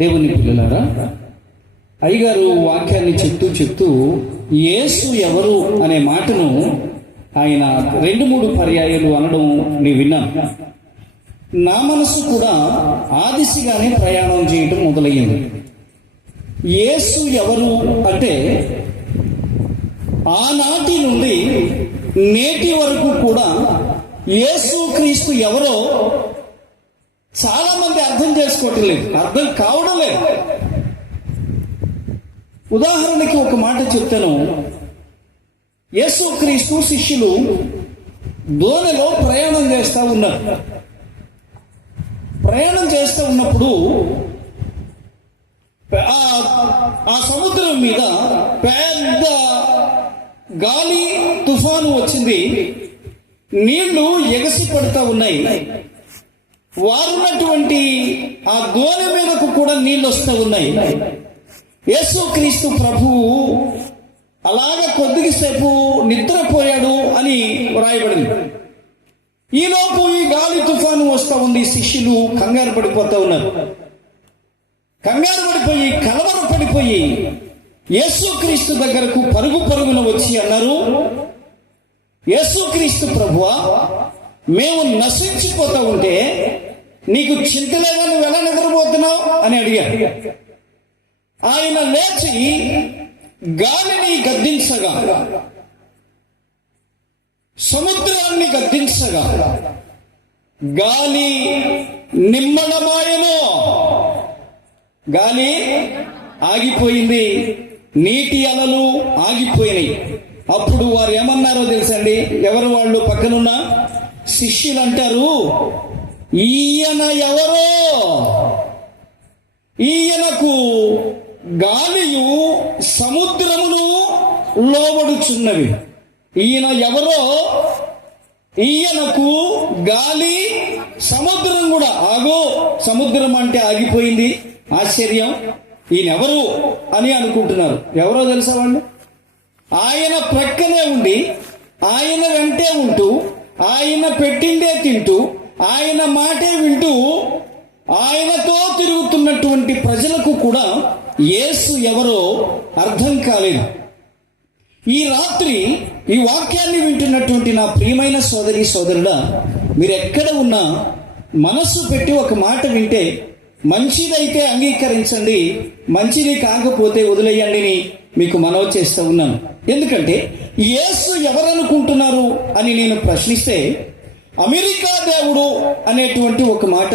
దేవుని పిల్లలారా, అయ్యగారు వాక్యాన్ని చెప్తూ యేసు ఎవరు అనే మాటను ఆయన 2-3 పర్యాయాలు అనడం నేను విన్నాను. నా మనసు కూడా ఆ దిశగానే ప్రయాణం చేయటం మొదలయ్యింది. యేసు ఎవరు అంటే ఆనాటి నుండి నేటి వరకు కూడా యేసు క్రీస్తు ఎవరో చాలా మంది అర్థం చేసుకోవటం లేదు, అర్థం కావడం లేదు. ఉదాహరణకి ఒక మాట చెప్తాను. యేసు క్రీస్తు శిష్యులు దోణిలో ప్రయాణం చేస్తూ ఉన్నారు. ప్రయాణం చేస్తూ ఉన్నప్పుడు ఆ సముద్రం మీద పెద్ద గాలి తుఫాను వచ్చింది. నీళ్లు ఎగసి పడుతూ ఉన్నాయి. వారున్నటువంటి ఆ దోణి మీదకు కూడా నీళ్ళు వస్తూ ఉన్నాయి. యేసుక్రీస్తు ప్రభువు అలాగ కొద్దిసేపు నిద్రపోయాడు అని వ్రాయబడింది. ఈలోపు ఈ గాలి తుఫాను వస్తూ ఉంది. శిష్యులు కంగారు పడిపోతూ ఉన్నారు. కంగారు పడిపోయి కలవరపడిపోయి యేసుక్రీస్తు దగ్గరకు పరుగున వచ్చి అన్నారు, యేసుక్రీస్తు ప్రభువా, మేము నశించిపోతూ ఉంటే నీకు చింత లేదా, నువ్వు ఎలా నిద్రపోతున్నావు అని అడిగారు. ఆయన లేచి గాలిని గద్దించగా, సముద్రాన్ని గద్దించగా గాలి నిమ్మళమాయను. గాలి ఆగిపోయింది, నీటి అలలు ఆగిపోయినాయి. అప్పుడు వారు ఏమన్నారో తెలుసండి? ఎవరు వాళ్ళు? పక్కనున్న శిష్యులు అంటారు, ఈయన ఎవరో, ఈయనకు గాలియు సముద్రమును లోబడుచున్నవి. ఈయన ఎవరో, ఈయనకు గాలి సముద్రం కూడా ఆగో. సముద్రం అంటే ఆగిపోయింది. ఆశ్చర్యం, ఈయనెవరు అని అనుకుంటున్నారు. ఎవరో తెలుసా వాళ్ళు? ఆయన ప్రక్కనే ఉండి, ఆయన వెంటే ఉంటూ, ఆయన పెట్టిందే తింటూ, ఆయన మాటే వింటూ, ఆయనతో తిరుగుతున్నటువంటి ప్రజలకు కూడా యేసు ఎవరో అర్థం కాలేదు. ఈ రాత్రి ఈ వాక్యాన్ని వింటున్నటువంటి నా ప్రియమైన సోదరి సోదరుడా, మీరు ఎక్కడ ఉన్నా మనస్సు పెట్టి ఒక మాట వింటే మంచిదైతే అంగీకరించండి, మంచిది కాకపోతే వదిలేయండి అని మీకు మనవి చేస్తూ ఉన్నాను. ఎందుకంటే యేసు ఎవరనుకుంటున్నారు అని నేను ప్రశ్నిస్తే అమెరికా దేవుడు అనేటువంటి ఒక మాట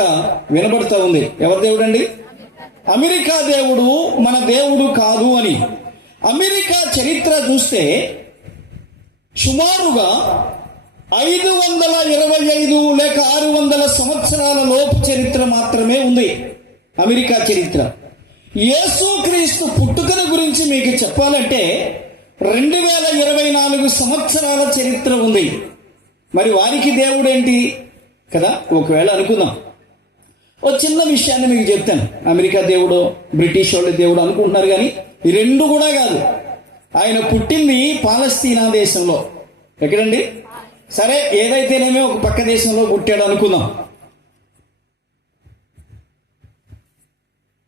వినబడతా ఉంది. ఎవరి దేవుడు అండి? అమెరికా దేవుడు మన దేవుడు కాదు అని. అమెరికా చరిత్ర చూస్తే సుమారుగా 525 లేక 600 సంవత్సరాల లోపు చరిత్ర మాత్రమే ఉంది అమెరికా చరిత్ర. యేసుక్రీస్తు పుట్టుకల గురించి మీకు చెప్పాలంటే 2024 సంవత్సరాల చరిత్ర ఉంది. మరి వారికి దేవుడు ఏంటి కదా? ఒకవేళ అనుకుందాం, ఓ చిన్న విషయాన్ని మీకు చెప్తాను. అమెరికా దేవుడు, బ్రిటిష్ వాళ్ళ దేవుడు అనుకుంటున్నారు, కానీ ఈ రెండు కూడా కాదు. ఆయన పుట్టింది పాలస్తీనా దేశంలో. ఎక్కడండి? సరే, ఏదైతేనేమో ఒక పక్క దేశంలో పుట్టాడు అనుకుందాం.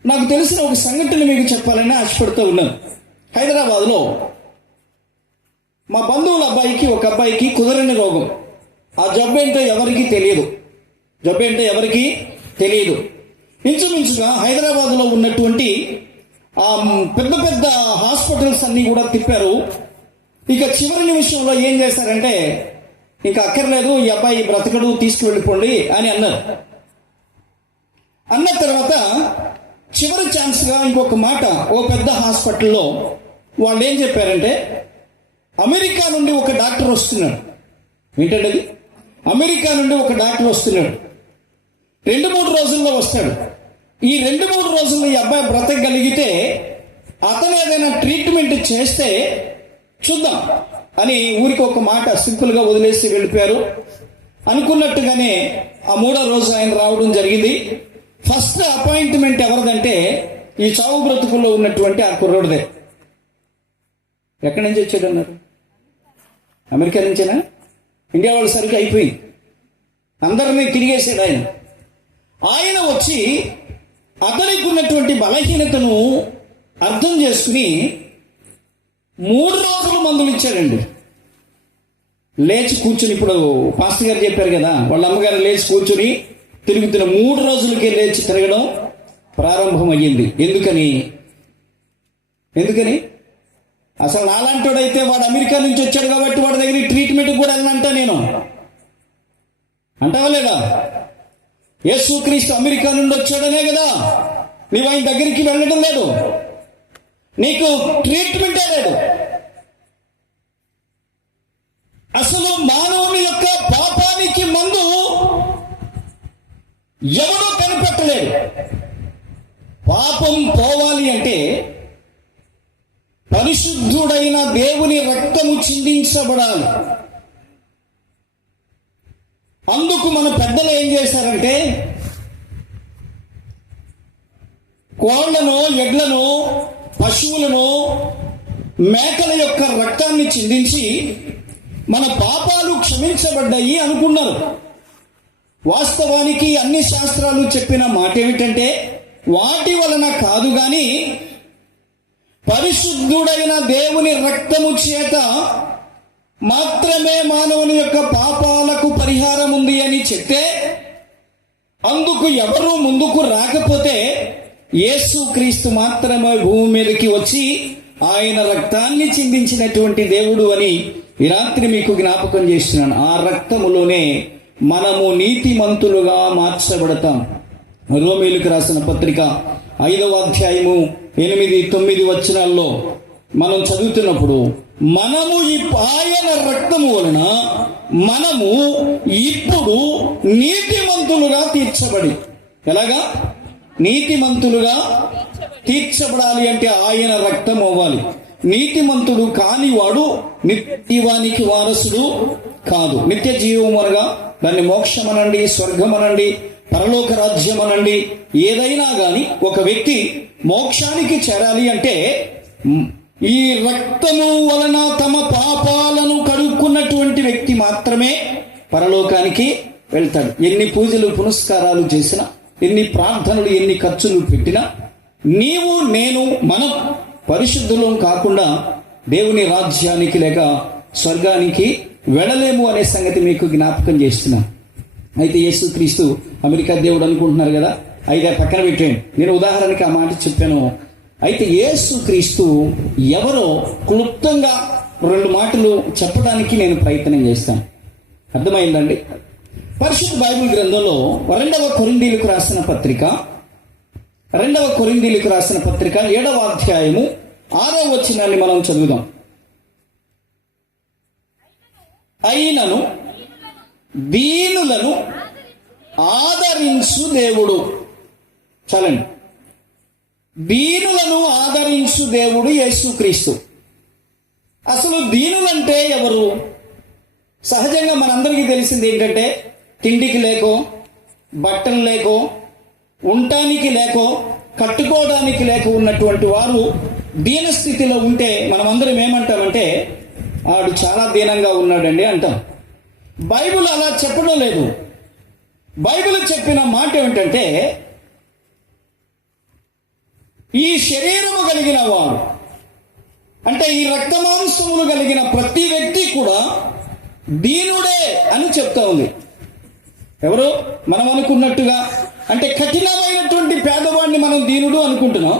నాకు తెలిసిన ఒక సంఘటన మీకు చెప్పాలని ఆశపడుతూ ఉన్నాను. హైదరాబాద్లో మా బంధువుల అబ్బాయికి, ఒక అబ్బాయికి కుదరని రోగం. ఆ జబ్బు ఏంటో ఎవరికి తెలియదు. ఇంచుమించుగా హైదరాబాద్లో ఉన్నటువంటి ఆ పెద్ద పెద్ద హాస్పిటల్స్ అన్నీ కూడా తిప్పారు. ఇక చివరి నిమిషంలో ఏం చేశారంటే, ఇంకా అక్కర్లేదు, ఈ అబ్బాయి బ్రతకడు, తీసుకువెళ్ళిపోండి అని అన్నారు. అన్న తర్వాత చివరి ఛాన్స్గా ఇంకొక మాట, ఓ పెద్ద హాస్పిటల్లో వాళ్ళు ఏం చెప్పారంటే, అమెరికా నుండి ఒక డాక్టర్ వస్తున్నాడు. ఏంటంటే అది? అమెరికా నుండి ఒక డాక్టర్ వస్తున్నాడు. 2-3 రోజుల్లో వస్తాడు. ఈ 2-3 రోజుల్లో ఈ అబ్బాయి బ్రతకగలిగితే అతను ఏదైనా ట్రీట్మెంట్ చేస్తే చూద్దాం అని ఊరికి ఒక మాట సింపుల్గా వదిలేసి వెళ్ళిపోయారు. అనుకున్నట్టుగానే ఆ 3వ రోజు ఆయన రావడం జరిగింది. ఫస్ట్ అపాయింట్మెంట్ ఎవరిదంటే ఈ చావు బ్రతుకుల్లో ఉన్నటువంటి ఆ కుర్రోడిదే. ఎక్కడి నుంచి వచ్చాడు అన్నారు? అమెరికా నుంచేనా? ఇండియా వాళ్ళు సరిగ్గా అయిపోయింది, అందరినీ తిరిగేసాడు ఆయన. ఆయన వచ్చి అతనికి ఉన్నటువంటి బలహీనతను అర్థం చేసుకుని 3 రోజులు మందులు ఇచ్చాడండి. లేచి కూర్చుని, ఇప్పుడు పాస్టర్ గారు చెప్పారు కదా, వాళ్ళ అమ్మగారు లేచి కూర్చుని తిరుగుతున్న 3 రోజులకే లేచి తిరగడం ప్రారంభమయ్యింది. ఎందుకని అసలు నాలాంటోడైతే వాడు అమెరికా నుంచి వచ్చాడు కాబట్టి వాడి దగ్గర ట్రీట్మెంట్ కూడా వెళ్ళనంటా నేను. అంటావా లేదా? యేసుక్రీస్తు అమెరికా నుండి వచ్చాడనే కదా నీవు ఆయన దగ్గరికి వెళ్ళడం లేదు, నీకు ట్రీట్మెంటే లేదు. అసలు మానవుని యొక్క పాపానికి మందు ఎవడో కనిపెట్టలేడు. పాపం పోవాలి అంటే పరిశుద్ధుడైన దేవుని రక్తము చిందించబడాలి. అందుకు మన పెద్దలు ఏం చేశారంటే, కోళ్లను, ఎడ్లను, పశువులను, మేకల యొక్క రక్తాన్ని చిందించి మన పాపాలు క్షమించబడ్డాయి అనుకున్నారు. వాస్తవానికి అన్ని శాస్త్రాలు చెప్పిన మాట ఏమిటంటే, వాటి వలన కాదు గాని పరిశుద్ధుడైన దేవుని రక్తము చేత మాత్రమే మానవుని యొక్క పాపాలకు పరిహారం ఉంది అని చెప్తే, అందుకు ఎవరు ముందుకు రాకపోతే యేసుక్రీస్తు మాత్రమే భూమి మీదకి వచ్చి ఆయన రక్తాన్ని చిందించినటువంటి దేవుడు అని ఈ రాత్రి మీకు జ్ఞాపకం చేస్తున్నాను. ఆ రక్తములోనే మనము నీతిమంతులుగా మార్చబడతాం. రోమీయులకు రాసిన పత్రిక 5వ అధ్యాయము 8-9 వచనాల్లో మనం చదువుతున్నప్పుడు, మనము ఆయన రక్తము వలన మనము ఇప్పుడు నీతిమంతులుగా తీర్చబడి, ఎలాగా నీతిమంతులుగా తీర్చబడాలి అంటే ఆయన రక్తం అవ్వాలి. నీతిమంతుడు కానివాడు నిత్యవానికి వారసుడు కాదు. నిత్య జీవం అనగా దాన్ని మోక్షం అనండి, స్వర్గం అనండి, పరలోక రాజ్యం అనండి, ఏదైనా గాని ఒక వ్యక్తి మోక్షానికి చేరాలి అంటే ఈ రక్తము వలన తమ పాపాలను కడుక్కున్నటువంటి వ్యక్తి మాత్రమే పరలోకానికి వెళ్తాడు. ఎన్ని పూజలు పునస్కారాలు చేసినా, ఎన్ని ప్రార్థనలు, ఎన్ని ఖర్చులు పెట్టినా, నీవు నేను మనం పరిశుద్ధులం కాకుండా దేవుని రాజ్యానికి లేక స్వర్గానికి వెళ్ళలేము అనే సంగతి మీకు జ్ఞాపకం చేస్తున్నాను. అయితే యేసుక్రీస్తు అమెరికా దేవుడు అనుకుంటున్నారు కదా, అయితే పక్కన పెట్టండి. నేను ఉదాహరణకి ఆ మాట చెప్పాను. అయితే యేసుక్రీస్తు ఎవరో క్లుప్తంగా 2 మాటలు చెప్పడానికి నేను ప్రయత్నం చేస్తాను. అర్థమైందండి? పరిశుద్ధ బైబిల్ గ్రంథంలో 2వ కొరింథీయులకు రాసిన పత్రిక 7వ అధ్యాయము 6వ వచనాన్ని మనం చదువుదాం. అయినను దీనులను ఆదరించు దేవుడు. చాలండి. దీనులను ఆదరించు దేవుడు యేసుక్రీస్తు. అసలు దీనులంటే ఎవరు? సహజంగా మనందరికీ తెలిసింది ఏంటంటే, తిండికి లేకో, బట్టలు లేకో, ఉండటానికి లేకో, కట్టుకోవడానికి లేక ఉన్నటువంటి వారు దీనస్థితిలో ఉంటే మనమందరం ఏమంటామంటే, ఆడు చాలా దీనంగా ఉన్నాడండి అంటాం. బైబిల్ అలా చెప్పడం లేదు. బైబిల్ చెప్పిన మాట ఏమిటంటే, ఈ శరీరము కలిగిన వాడు అంటే ఈ రక్తమాంసములు కలిగిన ప్రతి వ్యక్తి కూడా దీనుడే అని చెప్తా ఉంది. ఎవరు? మనం అనుకున్నట్టుగా అంటే కఠినమైనటువంటి పేదవాడిని మనం దీనుడు అనుకుంటున్నాం.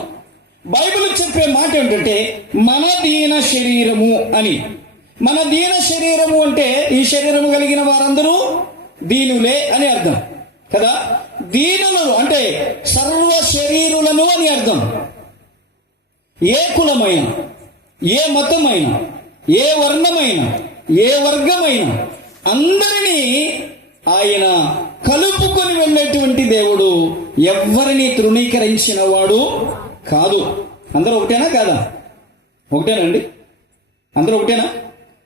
బైబిల్ చెప్పే మాట ఏంటంటే మన దీన శరీరము అని. మన దీన శరీరము అంటే ఈ శరీరము కలిగిన వారందరూ దీనులే అని అర్థం కదా. దీనులు అంటే సర్వ శరీరులను అని అర్థం. ఏ కులమైన, ఏ మతమైన, ఏ వర్ణమైన, ఏ వర్గమైన అందరినీ ఆయన కలుపుకొని వెళ్ళేటువంటి దేవుడు. ఎవ్వరిని తృణీకరించిన వాడు కాదు. అందరూ ఒకటేనా కాదా? ఒకటేనండి. అందరూ ఒకటేనా?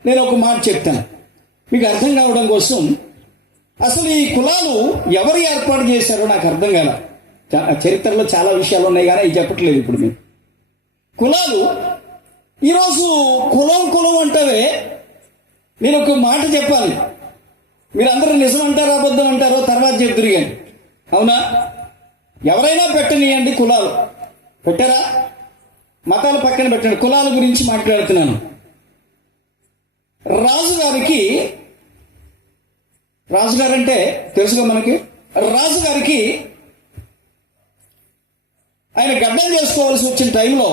నేను ఒక మాట చెప్తాను మీకు అర్థం కావడం కోసం. అసలు ఈ కులాలు ఎవరు ఏర్పాటు చేశారో నాకు అర్థం కాల. చరిత్రలో చాలా విషయాలు ఉన్నాయి కానీ అవి చెప్పట్లేదు ఇప్పుడు. మీరు కులాలు ఈరోజు కులం అంటారే. నేను ఒక మాట చెప్పాలి, మీరు అందరూ నిజం అంటారో అబద్ధం అంటారో తర్వాత చెప్తురు కానీ. అవునా? ఎవరైనా పెట్టనియండి కులాలు. పెట్టారా? మతాలు పక్కన పెట్టండి, కులాల గురించి మాట్లాడుతున్నాను. రాజుగారంటే తెలుసుగా మనకి. రాజుగారికి ఆయన గడ్డం చేసుకోవాల్సి వచ్చిన టైంలో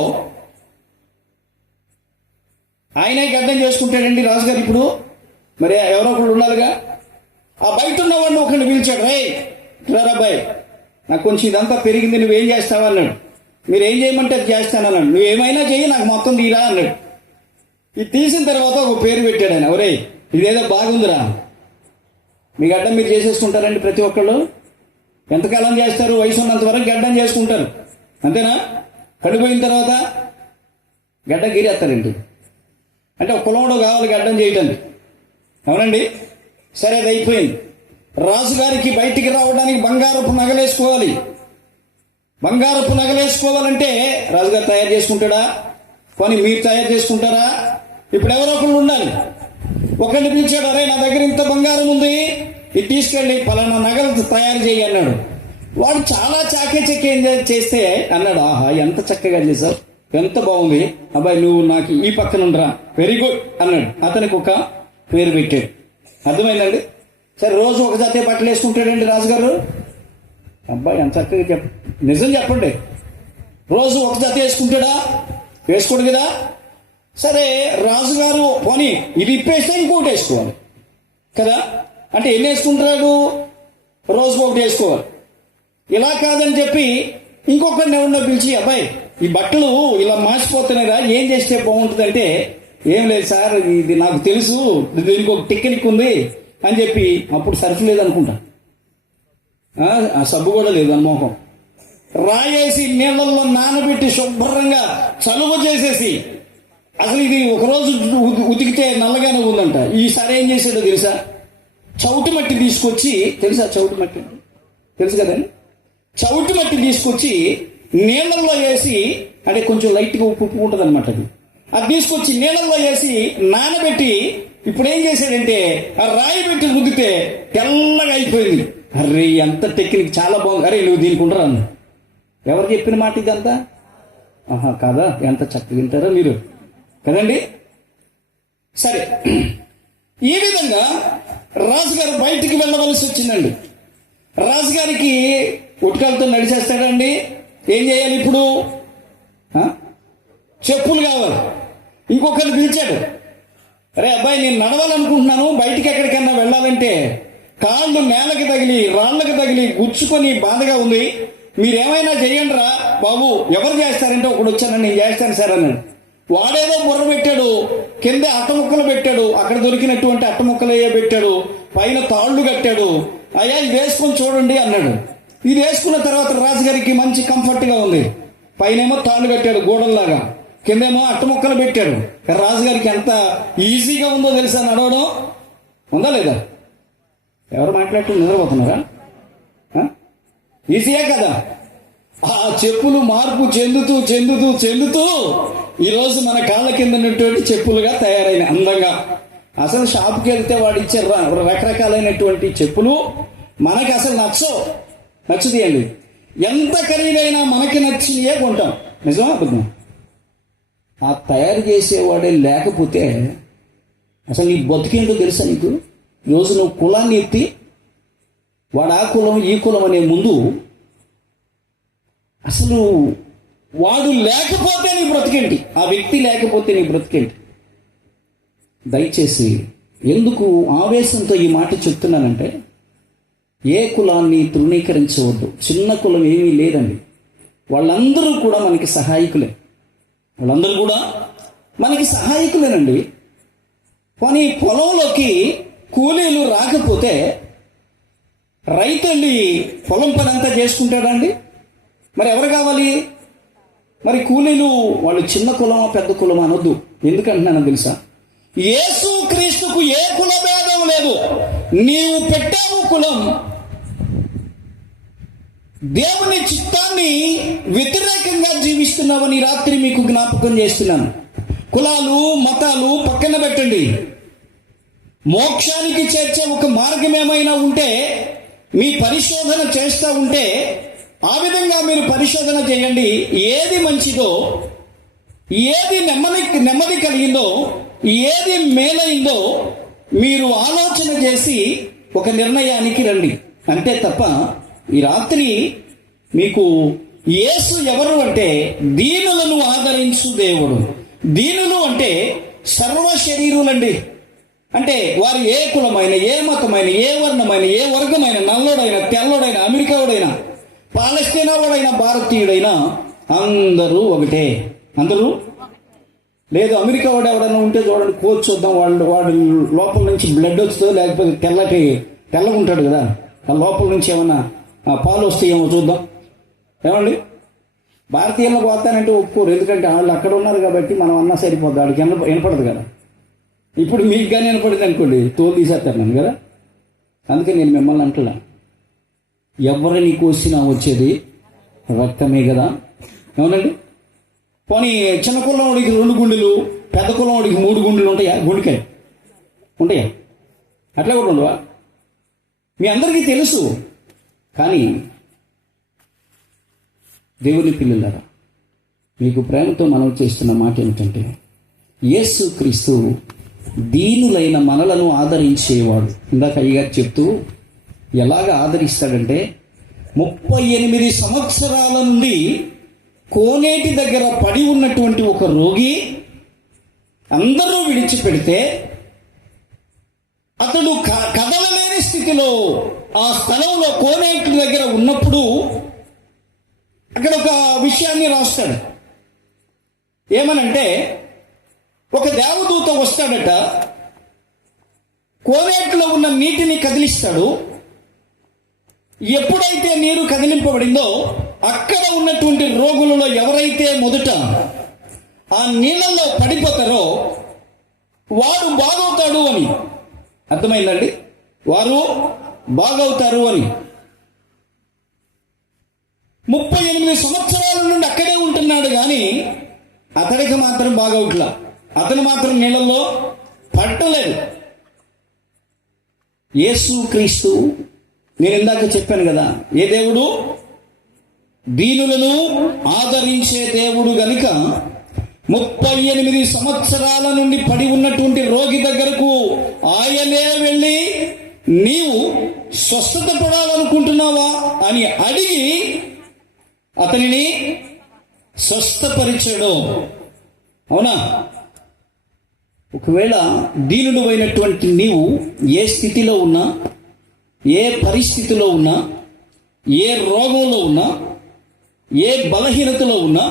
ఆయనే గడ్డం చేసుకుంటాడండి రాజుగారు. ఇప్పుడు మరి ఎవరో ఒకళ్ళు ఉండాలిగా. ఆ బయట ఉన్నవాడిని ఒకరిని పిలిచాడు, రే రాబాయ్, నాకు కొంచెం ఇదంతా పెరిగింది, నువ్వేం చేస్తావా అన్నాడు. మీరు ఏం చేయమంటే అది చేస్తానన్నాడు. నువ్వేమైనా చెయ్యి, నాకు మొత్తం తీరా అన్నాడు. ఇది తీసిన తర్వాత ఒక పేరు పెట్టాడు ఆయన, ఒరే ఇదేదో బాగుందిరా. మీ గడ్డం మీరు చేసేసుకుంటారండి ప్రతి ఒక్కళ్ళు. ఎంతకాలం చేస్తారు? వయసు ఉన్నంత వరకు గడ్డం చేసుకుంటారు, అంతేనా? పడిపోయిన తర్వాత గడ్డ గీరేస్తారండి. అంటే ఒక కులంలో కావాలి గడ్డం చేయటానికి, అవునండి? సరే, అది అయిపోయింది. రాజుగారికి బయటికి రావడానికి బంగారపు నగలేసుకోవాలి. బంగారపు నగలేసుకోవాలంటే రాజుగారు తయారు చేసుకుంటాడా? కానీ మీరు తయారు చేసుకుంటారా? ఇప్పుడు ఎవరో ఒకళ్ళు ఉండాలి. ఒకరిని పిలిచాడు, అరే నా దగ్గర ఇంత బంగారం ఉంది, ఇది తీసుకెళ్ళి పలానా నగలు తయారు చేయి అన్నాడు. వాడు చాలా చాకే చేస్తే అన్నాడు, ఆహా ఎంత చక్కగా చేశావు, ఎంత బాగుంది అబ్బాయి, నువ్వు నాకు ఈ పక్కన ఉండరా, వెరీ గుడ్ అన్నాడు. అతనికి ఒక పేరు పెట్టాడు. అర్థమైందండి? సరే, రోజు ఒక జాతీయ బట్టలు వేసుకుంటాడండి రాజుగారు. అబ్బాయి ఎంత చక్కగా నిజం చెప్పండి, రోజు ఒక జత వేసుకుంటాడా? వేసుకోడు కదా. సరే, రాజుగారు పోనీ ఇది ఇప్పేస్తే ఇంకోటి వేసుకోవాలి కదా. అంటే ఎన్ని వేసుకుంటాడు? రోజుకు ఒకటి వేసుకోవాలి. ఇలా కాదని చెప్పి ఇంకొకరిని ఎవరినో పిలిచి, అబ్బాయి ఈ బట్టలు ఇలా మార్చిపోతున్నాయిరా, ఏం చేస్తే బాగుంటుంది అంటే, ఏం లేదు సార్, ఇది నాకు తెలుసు, దీనికి ఒక టెక్నిక్ ఉంది అని చెప్పి. అప్పుడు సర్ఫ్ లేదనుకుంటా, ఆ సబ్బు కూడా లేదు అమ్మోహం. రాయేసి నీళ్ళల్లో నానబెట్టి శుభ్రంగా చలువ చేసేసి, అసలు ఇది ఒకరోజు ఉతికితే నల్లగానే ఉందంట. ఈసారి ఏం చేసాడో తెలుసా? చౌటి మట్టి తీసుకొచ్చి, తెలుసా చౌటి మట్టి తెలుసు కదండి? చౌటి మట్టి తీసుకొచ్చి నీళ్ళల్లో వేసి, అంటే కొంచెం లైట్గా ఉప్పు ఉంటుంది అనమాట, అది తీసుకొచ్చి నీళ్ళల్లో వేసి నానబెట్టి, ఇప్పుడు ఏం చేశాడంటే ఆ రాయి పెట్టి రుద్దితే తెల్లగా అయిపోయింది. అరే ఎంత టెక్నిక్, చాలా బాగుంది. అరే నువ్వు దీనికి ఉండరా? ఎవరు చెప్పిన మాట ఇదంతా? ఆహా కాదా? ఎంత చక్కగా వింటారో మీరు కదండి. సరే, ఈ విధంగా రాజుగారు బయటికి వెళ్ళవలసి వచ్చిందండి. రాజుగారికి ఉట్కాలతో నడిచేస్తాడండి. ఏం చేయాలి ఇప్పుడు? చెప్పులు కావాలి. ఇంకొకరిని పిలిచాడు, అరే అబ్బాయి నేను నడవాలనుకుంటున్నాను, బయటికి ఎక్కడికన్నా వెళ్ళాలంటే కాళ్ళు నేలకి తగిలి రాళ్ళకి తగిలి గుచ్చుకొని బాధగా ఉంది, మీరేమైనా చెయ్యండి రా బాబు. ఎవరు చేస్తారంటే ఒకడు వచ్చానని, నేను చేస్తాను సార్ అన్నాడు. వాడేదో బుర్ర పెట్టాడు, కింద అట్టముక్కలు పెట్టాడు, అక్కడ దొరికినటువంటి అట్టముక్కలు పెట్టాడు, పైన తాళ్ళు కట్టాడు. అయ్యా ఇది వేసుకొని చూడండి అన్నాడు. ఇది వేసుకున్న తర్వాత రాజుగారికి మంచి కంఫర్ట్గా ఉంది. పైనేమో తాళ్ళు కట్టాడు గోడల్లాగా, కిందేమో అట్టముక్కలు పెట్టాడు. రాజుగారికి ఎంత ఈజీగా ఉందో తెలుసా నడవడం? ఉందా లేదా? ఎవరు మాట్లాడుతూ నిద్రపోతున్నారా? ఈజీయే కదా. ఆ చెప్పులు మార్పు చెందుతూ చెందుతూ చెందుతూ ఈరోజు మన కాళ్ళ కింద ఉన్నటువంటి చెప్పులుగా తయారైన అందంగా. అసలు షాప్కి వెళ్తే వాడు ఇచ్చే రకరకాలైనటువంటి చెప్పులు మనకి అసలు నచ్చుతాయండి. ఎంత ఖరీదైనా మనకి నచ్చినయే కొంటాం. నిజమా అబద్ధం? ఆ తయారు చేసేవాడే లేకపోతే అసలు నీ బతికేంటో తెలుసా నీకు? ఈరోజు నువ్వు కులాన్ని ఎత్తి వాడు ఆ కులం ఈ కులం అనే ముందు అసలు వాడు లేకపోతే నీ బ్రతికేంటి, ఆ వ్యక్తి లేకపోతే నీ బ్రతికేంటి? దయచేసి ఎందుకు ఆవేశంతో ఈ మాట చెప్తున్నానంటే, ఏ కులాన్ని తృణీకరించవద్దు. చిన్న కులం ఏమీ లేదండి, వాళ్ళందరూ కూడా మనకి సహాయకులే. వాళ్ళందరూ కూడా మనకి సహాయకులేనండి. కానీ పొలంలోకి కూలీలు రాకపోతే రైతు వెళ్ళి పొలం పని అంతా చేసుకుంటాడండి. మరి ఎవరు కావాలి? మరి కూలీలు వాళ్ళు చిన్న కులమా పెద్ద కులమా అనొద్దు. ఎందుకంటున్నానో తెలుసా? యేసు క్రీస్తుకు ఏ కుల భేదం లేదు. నీవు పెట్టావు కులం, దేవుని చిత్తాన్ని వ్యతిరేకంగా జీవిస్తున్నావని రాత్రి మీకు జ్ఞాపకం చేస్తున్నాను. కులాలు మతాలు పక్కన పెట్టండి. మోక్షానికి చేర్చే ఒక మార్గం ఏమైనా ఉంటే, మీ పరిశోధన చేస్తూ ఉంటే ఆ విధంగా మీరు పరిశోధన చేయండి. ఏది మంచిదో, ఏది నెమ్మది కలిగిందో, ఏది మేలైందో మీరు ఆలోచన చేసి ఒక నిర్ణయానికి రండి. అంతే తప్ప ఈ రాత్రి మీకు యేసు ఎవరు అంటే దీనులను ఆదరించు దేవుడు. దీనులు అంటే సర్వ శరీరులండి. అంటే వారు ఏ కులమైన, ఏ మతమైన, ఏ వర్ణమైన, ఏ వర్గమైన, నల్లోడైనా, తెల్లోడైనా, అమెరికావుడైనా, పాలస్తీనా వాడైనా, భారతీయుడైనా అందరూ ఒకటే. అందరూ లేదు అమెరికా వాడు ఎవడన్నా ఉంటే చూడండి, కోచ్ చూద్దాం, వాడు లోపల నుంచి బ్లడ్ వస్తుందో లేకపోతే తెల్లగా ఉంటాడు కదా, ఆ లోపల నుంచి ఏమన్నా పాలు వస్తాయేమో చూద్దాం. ఏమండి, భారతీయులకు పోతానంటే ఒప్పుకోరు, ఎందుకంటే వాళ్ళు అక్కడ ఉన్నారు కాబట్టి మనం అన్నా సరిపోద్ది, వాడికి వినపడదు కదా. ఇప్పుడు మీకు కానీ వినపడింది అనుకోండి, తోలు తీసేస్తారు నన్ను కదా. అందుకే నేను మిమ్మల్ని అంటున్నా, ఎవరిని కోసినా వచ్చేది రక్తమే కదా. ఏమనండి, పోనీ చిన్న కులం వాడికి 2 గుండెలు, పెద్ద కులం వాడికి 3 గుండెలు ఉంటాయా? గుండెకాయ ఉంటాయా? అట్లా కూడా ఉండవా? మీ అందరికీ తెలుసు. కానీ దేవుని పిల్లలారా, మీకు ప్రేమతో మనం చేస్తున్న మాట ఏమిటంటే, యేసు క్రీస్తు దీనులైన మనలను ఆదరించేవాడు. ఇందాక అయ్యగారు చెప్తూ ఎలాగ ఆదరిస్తాడంటే, 38 సంవత్సరాల నుండి కోనేటి దగ్గర పడి ఉన్నటువంటి ఒక రోగి అందరూ విడిచిపెడితే అతడు కదలలేని స్థితిలో ఆ స్థలంలో కోనేటి దగ్గర ఉన్నప్పుడు అక్కడ ఒక విషయాన్ని రాస్తాడు. ఏమనంటే, ఒక దేవదూత వస్తాడట, కోనేటిలో ఉన్న నీటిని కదిలిస్తాడు. ఎప్పుడైతే నీరు కదిలింపబడిందో అక్కడ ఉన్నటువంటి రోగులలో ఎవరైతే మొదట ఆ నీళ్ళల్లో పడిపోతారో వాడు బాగవుతాడు అని. అర్థమైందండి? వారు బాగవుతారు అని. 38 సంవత్సరాల నుండి అక్కడే ఉంటున్నాడు కానీ అతడికి మాత్రం బాగవుట్లా. అతను మాత్రం నీళ్ళల్లో పట్టలేదు. యేసు క్రీస్తు, నేను ఇందాక చెప్పాను కదా, ఏ దేవుడు? దీనులను ఆదరించే దేవుడు గనుక 38 సంవత్సరాల నుండి పడి ఉన్నటువంటి రోగి దగ్గరకు ఆయనే వెళ్ళి, నీవు స్వస్థత పడాలనుకుంటున్నావా అని అడిగి అతనిని స్వస్థపరిచాడు. అవునా? ఒకవేళ దీనుడు అయినటువంటి నీవు ఏ స్థితిలో ఉన్నా, ఏ పరిస్థితిలో ఉన్నా, ఏ రోగంలో ఉన్నా, ఏ బలహీనతలో ఉన్నా,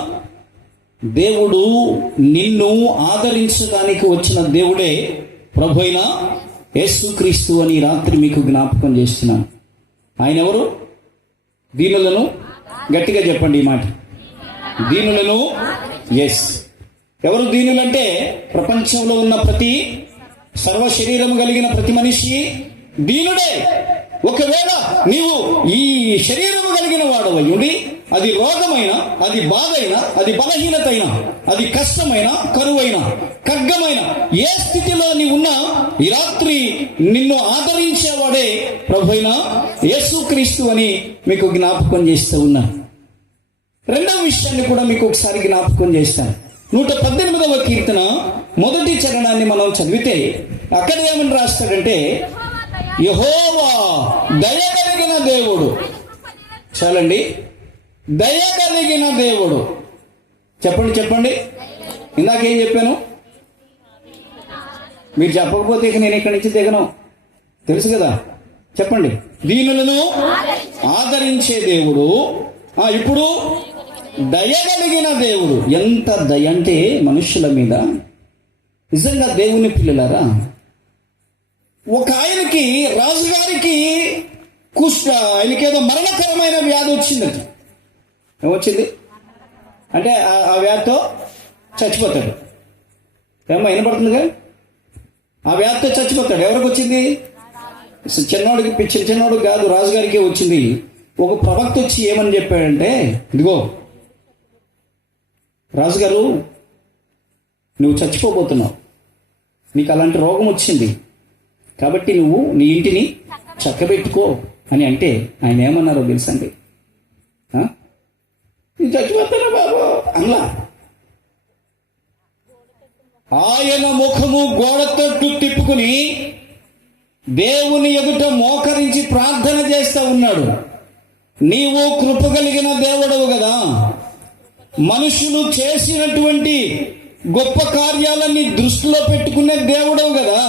దేవుడు నిన్ను ఆదరించడానికి వచ్చిన దేవుడే ప్రభువైన యేసుక్రీస్తు అని రాత్రి మీకు జ్ఞాపకం చేస్తున్నాను. ఆయన ఎవరు? దీనులను, గట్టిగా చెప్పండి ఈ మాట, దీనులను. ఎస్, ఎవరు దీనులంటే ప్రపంచంలో ఉన్న ప్రతి సర్వ శరీరం కలిగిన ప్రతి మనిషి దీనుడే. ఒకవేళ నీవు ఈ శరీరము కలిగిన వాడవై ఉండి, అది రోగమైన, అది బాధైనా, అది బలహీనతైనా, అది కష్టమైన, కరువైన, ఖడ్గమైన, ఏ స్థితిలో నీవున్నా ఈ రాత్రి నిన్ను ఆదరించేవాడే ప్రభువైన యేసుక్రీస్తు అని మీకు జ్ఞాపకం చేస్తూ ఉన్నా. రెండవ విషయాన్ని కూడా మీకు ఒకసారి జ్ఞాపకం చేస్తాను. 118వ కీర్తన 1వ చరణాన్ని మనం చదివితే అక్కడ ఏమని రాస్తాడంటే, యెహోవా దయగలిగిన దేవుడు. చాలండి, దయగలిగిన దేవుడు. చెప్పండి. ఇందాకేం చెప్పాను? మీరు చెప్పకపోతే ఇక నేను ఇక్కడి నుంచి దిగను, తెలుసు కదా. చెప్పండి. దీనులను ఆదరించే దేవుడు. ఇప్పుడు దయగలిగిన దేవుడు. ఎంత దయ అంటే మనుషుల మీద. నిజంగా దేవుని పిల్లలారా, ఒక ఆయనకి, రాజుగారికి ఆయనకేదో మరణకరమైన వ్యాధి వచ్చింది. ఏమొచ్చింది అంటే ఆ వ్యాధితో చచ్చిపోతాడు. ఏమో వినపడుతుందిగా? ఆ వ్యాధితో చచ్చిపోతాడు. ఎవరికి వచ్చింది? చిన్నోడు కాదు, రాజుగారికి వచ్చింది. ఒక ప్రవక్త వచ్చి ఏమని చెప్పాడంటే, ఇదిగో రాజుగారు, నువ్వు చచ్చిపోబోతున్నావు, నీకు అలాంటి రోగం వచ్చింది, కాబట్టి నువ్వు నీ ఇంటిని చక్కబెట్టుకో అని అంటే ఆయన ఏమన్నారో తెలుసండి? నేను చచ్చిపోతాను బాబు అలా. ఆయన ముఖము గోడ తట్టు తిప్పుకుని దేవుని ఎదుట మోకరించి ప్రార్థన చేస్తూ ఉన్నాడు. నీవు కృప కలిగిన దేవుడవు కదా, మనుషులు చేసినటువంటి గొప్ప కార్యాలన్నీ దృష్టిలో పెట్టుకునే దేవుడవు కదా,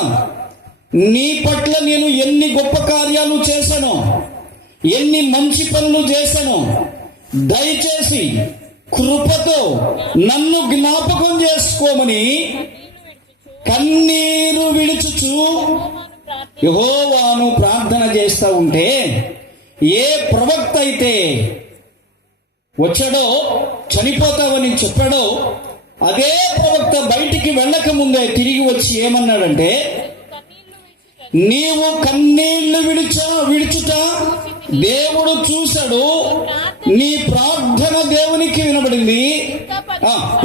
నీ పట్ల నేను ఎన్ని గొప్ప కార్యాలు చేశానో, ఎన్ని మంచి పనులు చేశానో, దయచేసి కృపతో నన్ను జ్ఞాపకం చేసుకోమని కన్నీరు విడుచుచు యెహోవాను ప్రార్థన చేస్తూ ఉంటే, ఏ ప్రవక్త అయితే వచ్చాడో చనిపోతావని చెప్పాడో అదే ప్రవక్త బయటికి వెళ్ళక ముందే తిరిగి వచ్చి ఏమన్నాడంటే, నీవు కన్నీళ్లు విడుచుట దేవుడు చూశాడు, నీ ప్రార్థన దేవునికి వినబడింది,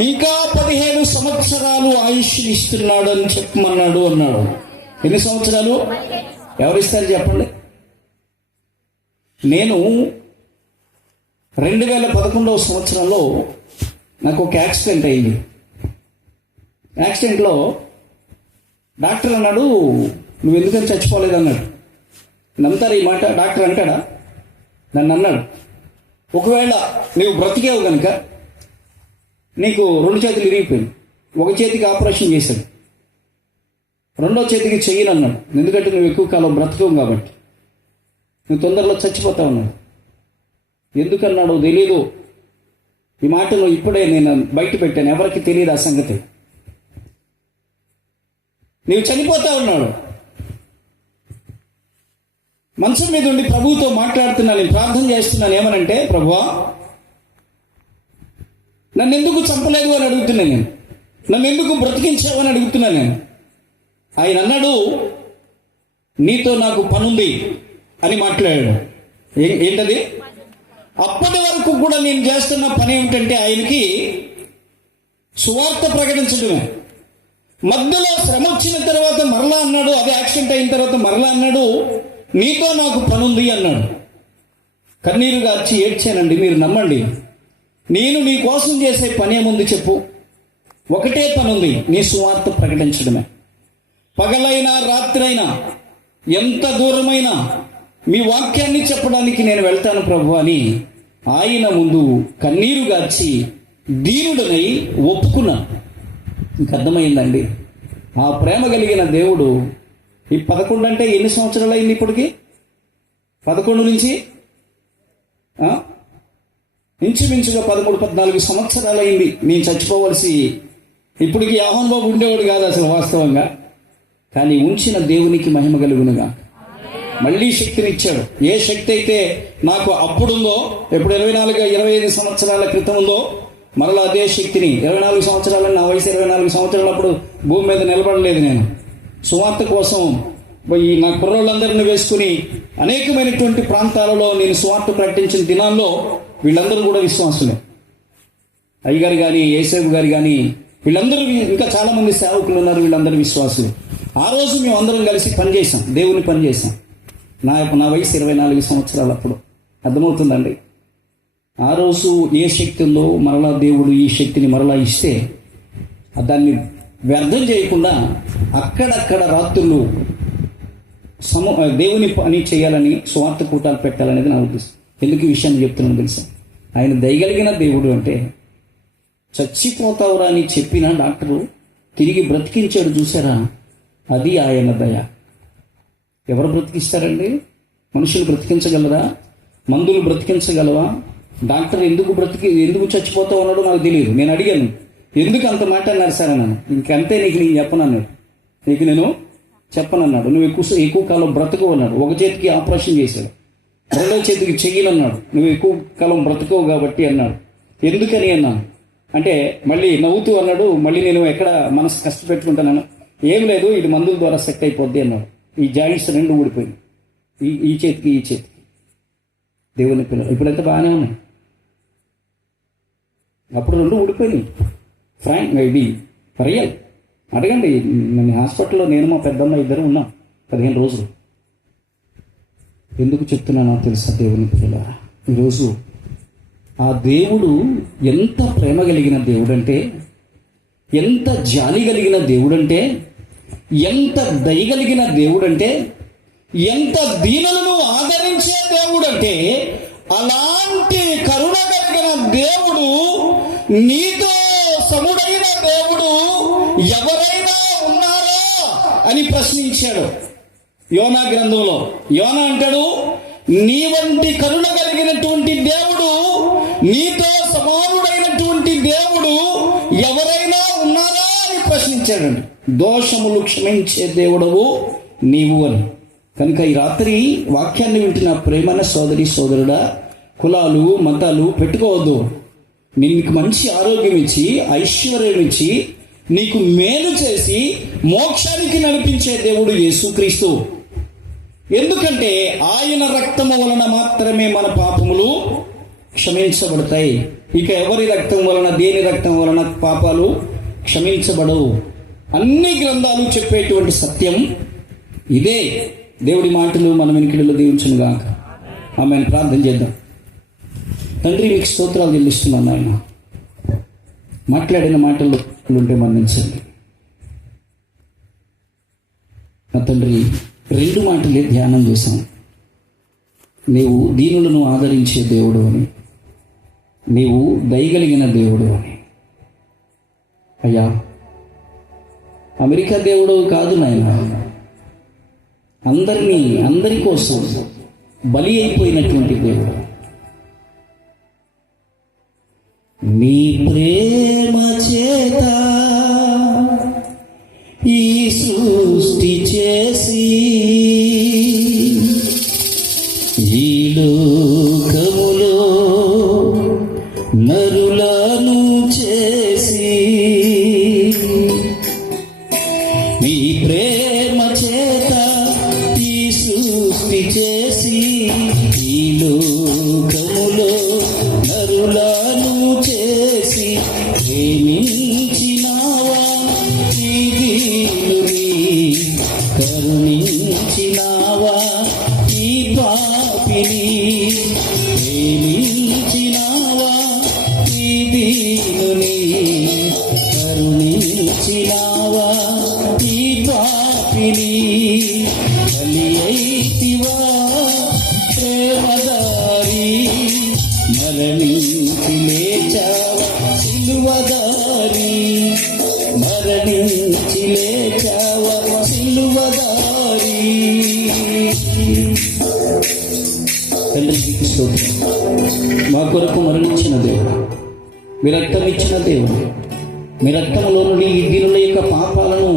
ఇంకా 15 సంవత్సరాలు ఆయుష్ని ఇస్తున్నాడు అని చెప్పమన్నాడు అన్నాడు. ఎన్ని సంవత్సరాలు ఎవరిస్తారు చెప్పండి? నేను 2011వ సంవత్సరంలో నాకు ఒక యాక్సిడెంట్ అయింది. యాక్సిడెంట్లో డాక్టర్ అన్నాడు, నువ్వు ఎందుకని చచ్చిపోలేదు అన్నాడు. నమ్ముతారు ఈ మాట? డాక్టర్ అంటాడా? నన్ను అన్నాడు, ఒకవేళ నీవు బ్రతికేవు కనుక నీకు 2 చేతులు ఇరిగిపోయింది, ఒక చేతికి ఆపరేషన్ చేశాడు, 2వ చేతికి చెయ్యను అన్నాడు. ఎందుకంటే నువ్వు ఎక్కువ కాలం బ్రతకవు కాబట్టి, నువ్వు తొందరలో చచ్చిపోతావు అన్నాడు. ఎందుకన్నాడో తెలీదు. ఈ మాటను ఇప్పుడే నేను బయట పెట్టాను, ఎవరికి తెలియదు ఆ సంగతి. నీవు చనిపోతా ఉన్నాడు. మంచం మీద ఉండి ప్రభువుతో మాట్లాడుతున్నాను, నేను ప్రార్థన చేస్తున్నాను. ఏమనంటే, ప్రభువా నన్ను ఎందుకు చంపలేదు అని అడుగుతున్నాను నేను, నన్ను ఎందుకు బ్రతికించావు అని అడుగుతున్నాను నేను. ఆయన అన్నాడు, నీతో నాకు పనుంది అని మాట్లాడాడు. ఏంటది? అప్పటి వరకు కూడా నేను చేస్తున్న పని ఏమిటంటే ఆయనకి సువార్త ప్రకటించడమే. మధ్యలో శ్రమ వచ్చిన తర్వాత మరలా అన్నాడు, అదే యాక్సిడెంట్ అయిన తర్వాత మరలా అన్నాడు, నీతో నాకు పనుంది అన్నాడు. కన్నీరు గార్చి ఏడ్చానండి, మీరు నమ్మండి. నేను నీ కోసం చేసే పని ఏముంది చెప్పు? ఒకటే పనుంది, నీ సువార్త ప్రకటించడమే. పగలైనా రాత్రైనా ఎంత దూరమైనా మీ వాక్యాన్ని చెప్పడానికి నేను వెళ్తాను ప్రభు అని ఆయన ముందు కన్నీరు గార్చి దీనుడనై ఒప్పుకున్నాను. ఇంక అర్థమైందండి ఆ ప్రేమ కలిగిన దేవుడు. ఈ 11 అంటే ఎన్ని సంవత్సరాలు అయింది ఇప్పటికి? 11 నుంచి ఇంచుమించుగా 13-14 సంవత్సరాలు అయింది నేను చచ్చిపోవలసి. ఇప్పటికి యాహోన్ బాబు ఉండేవాడు కాదు అసలు వాస్తవంగా, కానీ ఉంచిన దేవునికి మహిమ కలుగునుగా. మళ్ళీ శక్తిని ఇచ్చాడు. ఏ శక్తి అయితే నాకు అప్పుడుందో, ఎప్పుడు 24-25 సంవత్సరాల క్రితం ఉందో, మరలా అదే శక్తిని 24 సంవత్సరాలు, నా వయసు 24 సంవత్సరాలు అప్పుడు భూమి మీద నిలబడలేదు. నేను సువార్త కోసం ఈ నా కుర్రోళ్ళందరినీ వేసుకుని అనేకమైనటువంటి ప్రాంతాలలో నేను సువార్త ప్రకటించిన దినాల్లో వీళ్ళందరూ కూడా విశ్వాసులే. అయ్యగారు కానీ, యేసేపు గారు కానీ, వీళ్ళందరూ, ఇంకా చాలా మంది సేవకులు ఉన్నారు, వీళ్ళందరూ విశ్వాసులు. ఆ రోజు మేము అందరం కలిసి పనిచేసాం, దేవుని పనిచేసాం. నా వయసు 24 సంవత్సరాలు అప్పుడు. అర్థమవుతుందండి? ఆ రోజు ఏ శక్తి ఉందో మరలా దేవుడు ఈ శక్తిని మరలా ఇస్తే దాన్ని వ్యర్థం చేయకుండా అక్కడక్కడ రాత్రులు దేవుని పని చేయాలని, స్వార్థ కూటాలు పెట్టాలనేది నా ఉద్దేశం. ఎందుకు ఈ విషయాన్ని చెప్తున్నాను తెలుసా? ఆయన దయగలిగిన దేవుడు. అంటే చచ్చిపోతావురా అని చెప్పిన డాక్టరు తిరిగి బ్రతికించాడు చూసారా, అది ఆయన దయ. ఎవరు బ్రతికిస్తారండి? మనుషులు బ్రతికించగలరా? మందులు బ్రతికించగలవా? డాక్టర్ ఎందుకు చచ్చిపోతావు అన్నాడో నాకు తెలియదు. నేను అడిగాను, ఎందుకు అంత మాట అన్నారు సార్ అన్నాను. ఇంకంతే, నేను చెప్పనన్నాడు. నేను చెప్పనన్నాడు. నువ్వు ఎక్కువ కాలం బ్రతకవు అన్నాడు. ఒక చేతికి ఆపరేషన్ చేశాడు, 2వ చేతికి చెయ్యనన్నాడు. నువ్వు ఎక్కువ కాలం బ్రతకవు కాబట్టి అన్నాడు. ఎందుకని అన్నాను అంటే మళ్ళీ నవ్వుతూ అన్నాడు, మళ్ళీ నేను ఎక్కడ మనసు కష్టపెట్టుకుంటాను. ఏం లేదు, ఇది మందుల ద్వారా సెట్ అయిపోద్ది అన్నాడు. ఈ జాయింట్స్ 2 ఊడిపోయింది, ఈ చేతికి ఈ చేతికి. దేవుని పిల్లలు ఇప్పుడైతే బాగానే ఉన్నాయి, అప్పుడు 2 ఊడిపోయినాయి. ఫ్రాంక్, ఇది రియల్. అడగండి, నేను హాస్పిటల్లో నేను మా పెద్దమ్మ ఇద్దరు ఉన్నాం 15 రోజులు. ఎందుకు చెప్తున్నానో తెలుసా దేవుని పిల్లల? ఈరోజు ఆ దేవుడు ఎంత ప్రేమ కలిగిన దేవుడంటే, ఎంత జాలి కలిగిన దేవుడంటే, ఎంత దయగలిగిన దేవుడంటే, ఎంత దీనులను ఆదరించే దేవుడంటే, అలాంటి కరుణ కలిగిన దేవుడు, నీతో సముడైన దేవుడు ఎవరైనా ఉన్నారా అని ప్రశ్నించాడు యోనా గ్రంథంలో. యోనా అంటాడు, నీ వంటి కరుణ కలిగినటువంటి దేవుడు, నీతో సమానుడైనటువంటి దేవుడు ఎవరైనా ఉన్నారా అని ప్రశ్నించాడండి. దోషములు క్షమించే దేవుడవు నీవు అని. కనుక ఈ రాత్రి వాక్యాన్ని వింటున్న ప్రేమైన సోదరి సోదరుడా, కులాలు మతాలు పెట్టుకోవద్దు. నీకు మంచి ఆరోగ్యం ఇచ్చి, ఐశ్వర్యం ఇచ్చి, నీకు మేలు చేసి మోక్షానికి నడిపించే దేవుడు యేసుక్రీస్తు. ఎందుకంటే ఆయన రక్తము వలన మాత్రమే మన పాపములు క్షమించబడతాయి. ఇక ఎవరి రక్తం వలన, దేని రక్తం వలన పాపాలు క్షమించబడవు. అన్ని గ్రంథాలు చెప్పేటువంటి సత్యం ఇదే. దేవుడి మాటలు మన వెనుకడిలో దీవించునుగాక. ఆమెను ప్రార్థన చేద్దాం. తండ్రి, మీకు స్తోత్రాలు చెల్లిస్తున్నాను. ఆయన మాట్లాడిన మాటలు ఉంటే మన్నించండి నా తండ్రి. 2 మాటలే ధ్యానం చేశాం. నీవు దీనులను ఆదరించే దేవుడు అని, నీవు దయగలిగిన దేవుడు అని. అయ్యా, అమెరికా దేవుడు కాదు నాయన, అందరి కోసం బలి అయిపోయినటువంటి దేవుడు. నీ ప్రేమ చేత ఈ సృష్టి చేసి, ఈ లోకములో నరులను చేసి, నీ ప్రేమ చేత ఈ సృష్టి చేసి, ఈ లోకములో నరులను చేసి, ప్రేమించినావా ఈ దీనుని, కరుణించినావా ఈ పాపిని, ప్రేమించినావా ఈ దీనుని, కరుణించినావా ఈ పాపిని, బలి అయితివా ప్రేమదారి, మరణించి లేచావా సిలువదారి, మరణించి లేచావా సిలువదారి. తండ్రికి స్తోత్రం. మా కొరకు మరణించిన దేవుడు, మీ రక్తం ఇచ్చిన దేవుడు, మీ రక్తంలో నుండి ఈ దీనుల యొక్క పాపాలను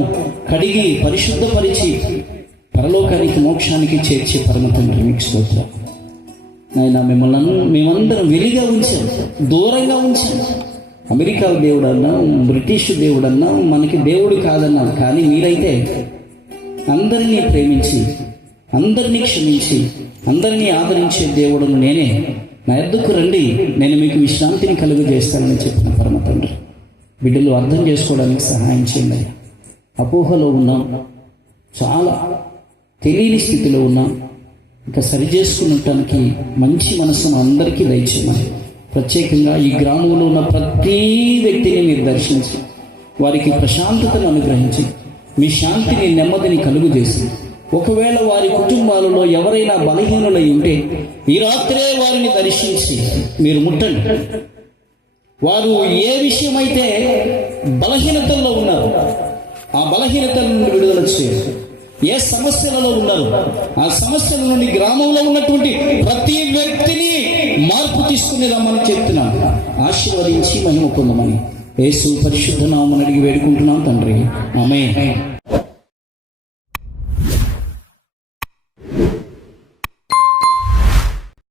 కడిగి పరిశుద్ధపరిచి పరలోకానికి మోక్షానికి చేర్చే పరమ తండ్రి, మీకు స్తోత్రం. నాయన, మేమందరం వెలిగా ఉంచాం, దూరంగా ఉంచాం. అమెరికా దేవుడు అన్నా, బ్రిటిష్ దేవుడు అన్నా, మనకి దేవుడు కాదన్నా, కానీ మీరైతే అందరినీ ప్రేమించి, అందరినీ క్షమించి, అందరినీ ఆదరించే దేవుడును నేనే, నా ఎద్దుకు రండి, నేను మీకు విశ్రాంతిని కలుగజేస్తానని చెప్పిన పరమ తండ్రి, బిడ్డలు అర్థం చేసుకోవడానికి సహాయం చేయండి. అపోహలో ఉన్నాం, చాలా తెలియని స్థితిలో ఉన్నాం. ఇంకా సరి చేసుకున్నటానికి మంచి మనసును అందరికీ దయచేయమని, ప్రత్యేకంగా ఈ గ్రామంలో ఉన్న ప్రతి వ్యక్తిని మీరు దర్శించి, వారికి ప్రశాంతతను అనుగ్రహించి, మీ శాంతిని, నెమ్మదిని కలుగు చేసి, ఒకవేళ వారి కుటుంబాలలో ఎవరైనా బలహీనులై ఉంటే ఈ రాత్రే వారిని దర్శించి మీరు ముట్టండి. వారు ఏ విషయమైతే బలహీనతల్లో ఉన్నారు, ఆ బలహీనతల నుండి విడుదల చేయాలి. ఏ సమస్యలలో ఉన్నారు, ఆ సమస్యల నుండి గ్రామంలో ఉన్నటువంటి ప్రతి వ్యక్తిని మార్పు తీసుకుని రమ్మని చెప్తున్నాను. ఆశీర్వదించి మహిమ పొందమని యేసు పరిశుద్ధ నామమున అడిగి వేడుకుంటున్నాం తండ్రి. ఆమేన్.